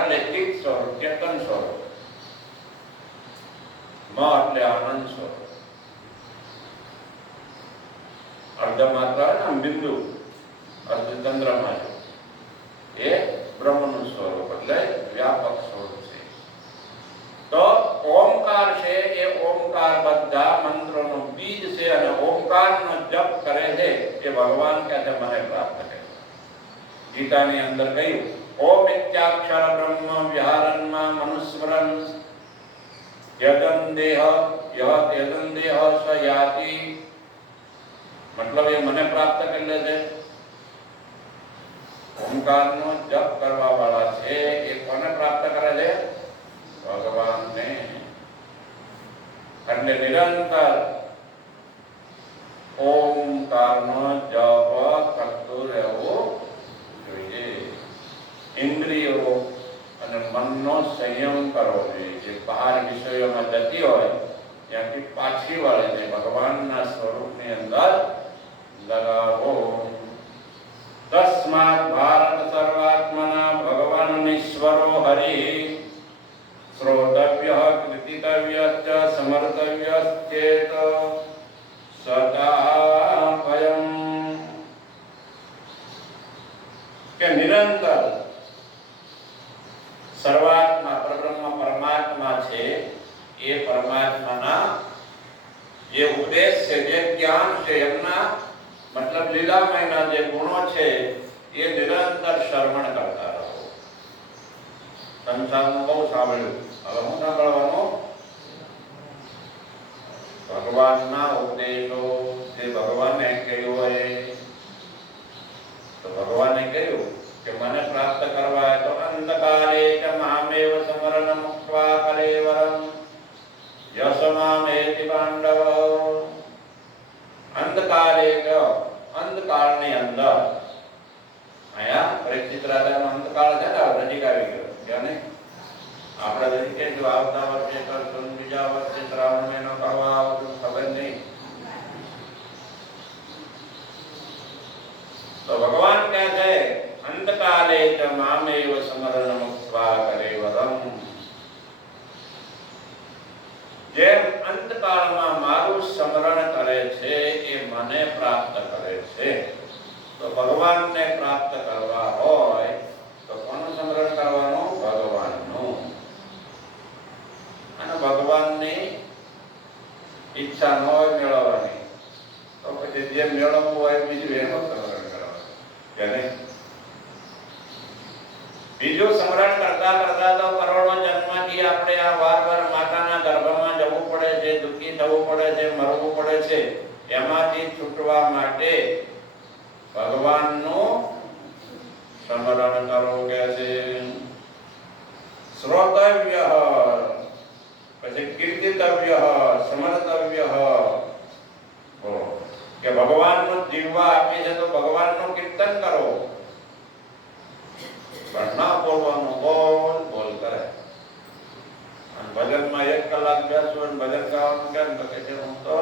એટલે ચિત્ત સ્વરૂપ ચેતન સ્વરૂપ મ એટલે આનંદ સ્વરૂપ અર્ધ માત્ર બિંદુ, અર્ધચંદ્રમાં એ બ્રહ્મનું સ્વરૂપ એટલે વ્યાપક સ્વરૂપ છે. તો ઓમકાર છે, એ ઓમકાર બધા મંત્રોનો બીજ છે અને ઓમકારનો જપ કરે છે એ ભગવાન કહે છે મને પ્રાપ્ત કરે ગીતાની અંદર કહ્યું ઓમ ઇત્યાક્ષર બ્રહ્મ વિહારનમાં મનુસ્મરન યદન દેહ યહ યદન દેહ સ યાતિ મતલબ એ મને પ્રાપ્ત કરી લે છે ઓમકારનો જપ કરવા વાળા છે એ કોને પ્રાપ્ત કરે છે ભગવાનને એટલે નિરંતર ઓમકારનો જપ કરતું રહેવું જોઈએ ઇન્દ્રિયો અને મનનો સંયમ કરવો જોઈએ. જે બહાર વિષયોમાં જતી હોય, ત્યાંથી પાછી વળીને ભગવાનના સ્વરૂપની અંદર લગાવો તસ્માત ભારત સર્વાત્મના ભગવાન ઈશ્વરો હરિ શ્રોતવ્ય કૃતિતવ્ય ચ સમર્તવ્ય ચેત સદા ભયમ કે નિરંતર સર્વાત્મા પરબ્રહ્મ પરમાત્મા છે એ પરમાત્માના જે ઉપદેશ છે જે જ્ઞાન છે એમના લીલામયના જે ગુણો છે, એ નિરંતર શ્રવણ કરતા રહો. સંસારનું બહુ સાંભળ્યું. હવે હું સાંભળવાનું? ભગવાનના ઉપદેશો, જે ભગવાને કહ્યું હોય તો ભગવાને કહ્યું કે મને પ્રાપ્ત કરવા હોય તો અંધકારે ચ મામેવ સમરણ મુક્ત્વા કલેવરમ યસમામેતિ પાંડવ અંધકારે ચ અંધકાળની અંદર અહીંયા પરીક્ષિત રાજાનો અંધકાળ છે ને નજીક આવી ગયો છે ને આપણે નજીક કે જો આવતા વર્ષે બીજા શ્રાવણ ભગવાન મારું સ્મરણ કરે છે, એ મને પ્રાપ્ત કરે છે. તો ભગવાનને પ્રાપ્ત કરવા હોય તો કોનું સ્મરણ કરવાનું ભગવાનનું અને ભગવાનની ઈચ્છા ન હોય મેળવવાની તો પછી જે મેળવવું હોય બીજું એનું સ્મરણ કરવાનું કે નહીં? બીજો સ્મરણ કરતા કરતા તો કરોડો જન્મથી આપણે આ વાર વાર માતાના ગર્ભમાં જવું પડે છે, દુઃખી થવું પડે છે, મરવું પડે છે, એમાંથી છૂટવા માટે ભગવાનનું સ્મરણ કરો કે છે. શ્રોતવ્ય, પછી કીર્તિતવ્ય સ્મરતવ્ય કે ભગવાનનું જીવવા આપી છે તો ભગવાનનું કીર્તન કરો. પણ ના બોલવાનું, બોલ બોલ કરે. અને ભજનમાં એક કલાક બેસવું ભજન ગાવાનું કેમ? કે હું તો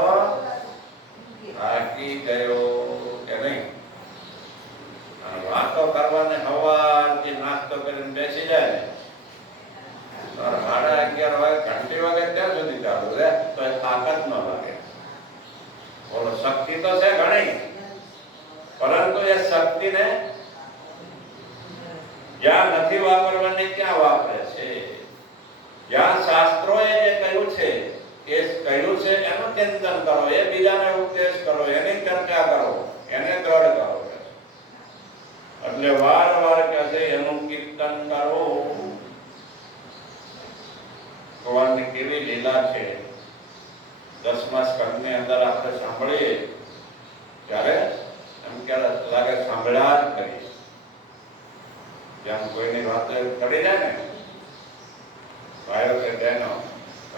થાકી ગયો કે નહીં અને વાતો કરવાને હવારથી નાસ્તો કરીને બેસી જાય ને તારે સાડા અગિયાર વાગે ઘંટી વાગે ત્યાં સુધી ચાલુ રહે તો એ તાકાત ન લાગે બોલો શક્તિ તો છે ઘણી પરંતુ એ શક્તિને જ્યાં નથી વાપરવાને ક્યાં વાપરે છે? જ્યાં શાસ્ત્રોએ જે કહ્યું છે, એ કહ્યું છે, એનું ચિંતન કરો, એ બીજાને ઉપદેશ કરો, એની ચર્ચા કરો, એને દ્રઢ કરો. એટલે વાર વાર કહે છે, એનું કીર્તન કરો. ભગવાનની કેવી લીલા છે. દસમા સ્કંદની અંદર આપણે સાંભળીએ. ત્યારે એમ ક્યારે લાગે, સાંભળ્યા જ કરીએ જેમ કોઈની વાત પડી જાય ને, ભાઈઓ કે બહેનો,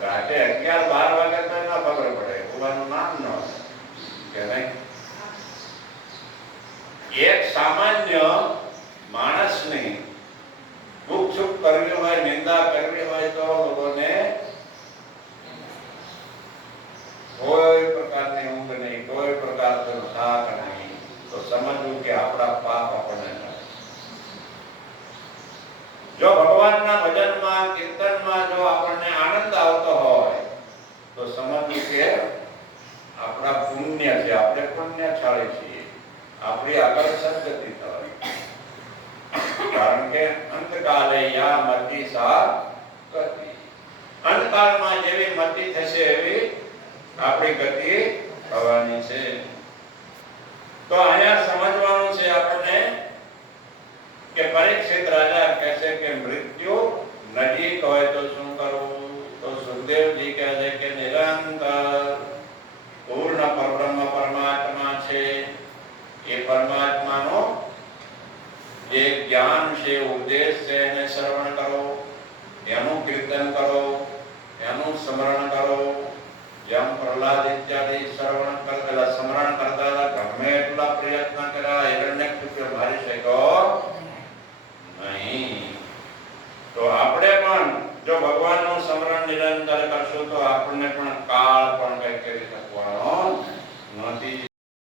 રાતે અગિયાર બાર વાગે તો ન ખબર પડે, ભગવાનનું નામ ન કે નહીં? એક સામાન્ય માણસની દુઃખ સુખ કરવી હોય, નિંદા કરવી હોય તો લોકોને નામના કીર્તનમાં જો આપણને આનંદ આવતો હોય, તો સમજવું કે આપણા પુણ્ય છે. આપણે પુણ્યશાળી છીએ. આપણી આગળ સદગતિ થવાની કારણ કે અંતકાલે યા મતિ સા ગતિ. અંતકાળમાં જેવી મતિ થશે એવી આપણી ગતિ થવાની છે તો અહીંયા સમજવાનું છે આપણને કે પરીક્ષિત રાજા કહે છે કે મૃત્યુ નજીક હોય તો શું કરવું તો સુખદેવજી કહે છે કે નિરંતર પૂર્ણ પરબ્રહ્મ પરમાત્મા છે એ પરમાત્માનો જે જ્ઞાન છે ઉપદેશ છે એને શ્રવણ કરો એનું કીર્તન કરો એનું સ્મરણ કરો